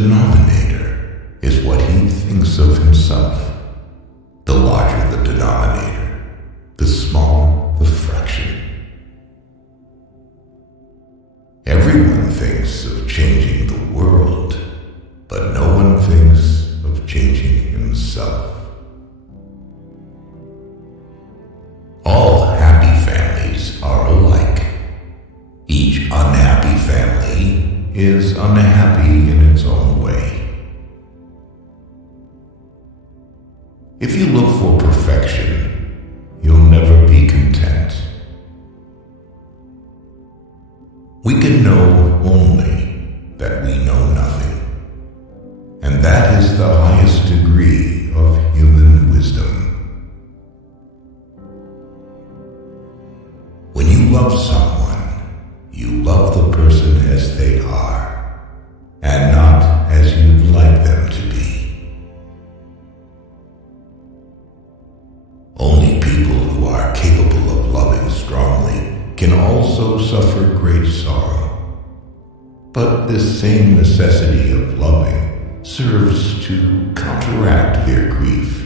denominator is what he thinks of himself. The larger the denominator, the smaller the fraction. Everyone thinks of changing the world, but no one thinks of changing himself. All happy families are alike. Each unhappy family is unhappy in its own way. If you look for perfection, you'll never be content. We can know only that we know nothing, and that is the highest degree of human wisdom. When you love someone, you love the person as they are, and not as you'd like them to be. Only people who are capable of loving strongly can also suffer great sorrow. But this same necessity of loving serves to counteract their grief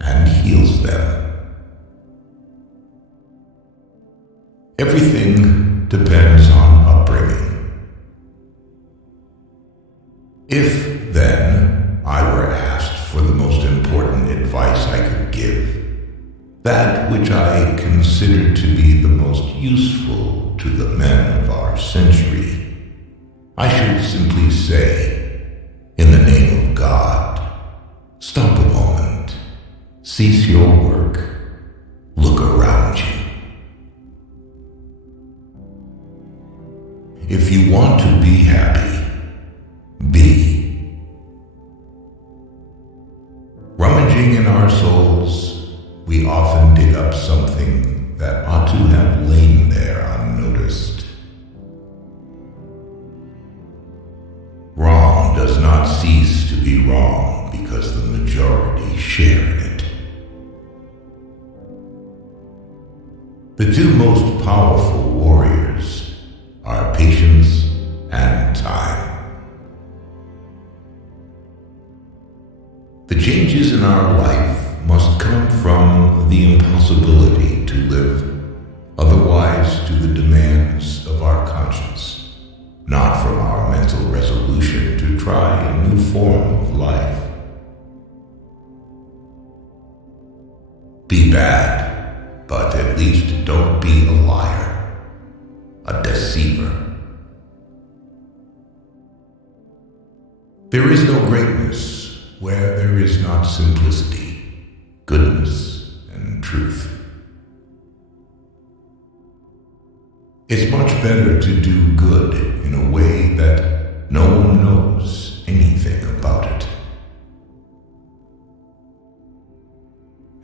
and heals them. Everything depends on upbringing. If, then, I were asked for the most important advice I could give, that which I consider to be the most useful to the men of our century, I should simply say, in the name of God, stop a moment, cease your work, look around you. If you want to be happy, be. Rummaging in our souls, we often dig up something that ought to have lain there unnoticed. Wrong does not cease to be wrong because the majority share in it. The two most powerful warriors are patience and time. The changes in our life must come from the impossibility to live otherwise to the demands of our conscience, not from our mental resolution to try a new form of life. Be bad, but at least don't be a liar. A deceiver. There is no greatness where there is not simplicity, goodness, and truth. It's much better to do good in a way that no one knows anything about it.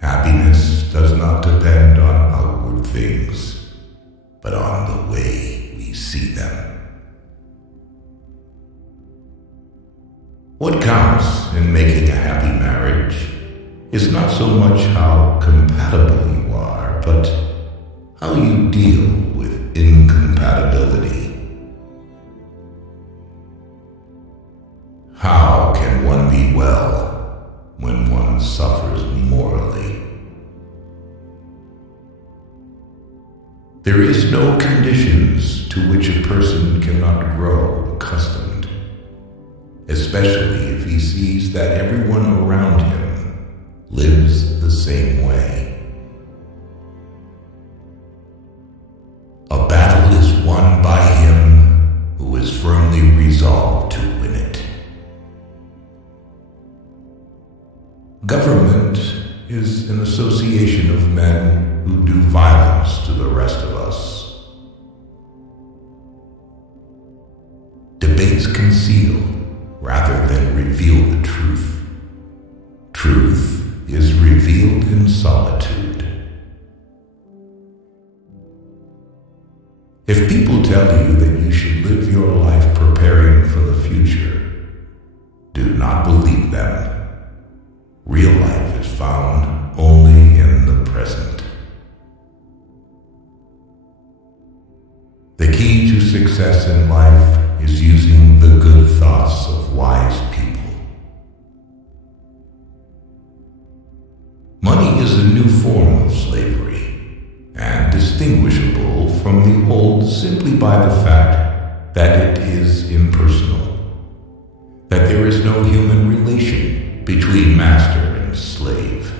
Happiness does not depend on outward things, but on the way we see them. What counts in making a happy marriage is not so much how compatible you are, but how you deal with incompatibility. How can one be well when one suffers morally? There is no conditions to which a person cannot grow accustomed, especially if he sees that everyone around him lives the same way. A battle is won by him who is firmly resolved to win it. Government is an association of men who do violence to the rest of us. Debates conceal rather than reveal the truth. Truth is revealed in solitude. If people tell you that you should live your life preparing for the future, do not believe them. Real life is found only in the present. The key to success in life is using the good thoughts of wise people. Money is a new form of slavery, and distinguishable from the old simply by the fact that it is impersonal, that there is no human relation between master and slave.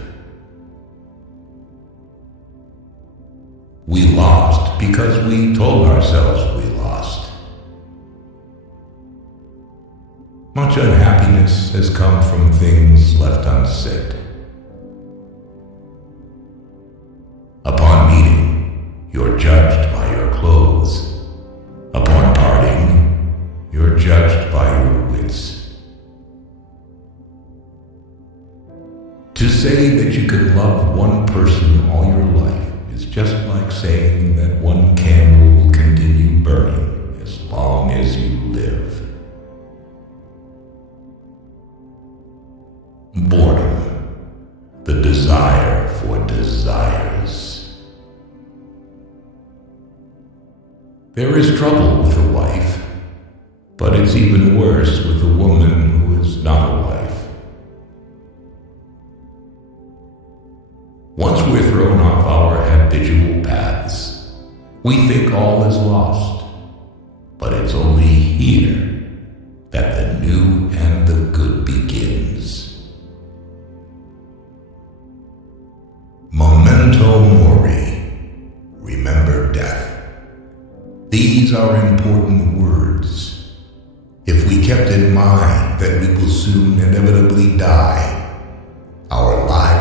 We lost because we told ourselves we lost. Much unhappiness has come from things left unsaid. Upon meeting, you're judged by your clothes. Upon parting, you're judged by your wits. To say that you can love one person all your life is just like saying that one candle will continue burning as long as you live. Boredom, the desire for desires. There is trouble with a wife, but it's even worse with a woman who is not a wife. Once we're thrown off our habitual paths, we think all is lost, but it's only here that the new and the good begins. Memento mori, remember death. These are important words. If we kept in mind that we will soon inevitably die, our lives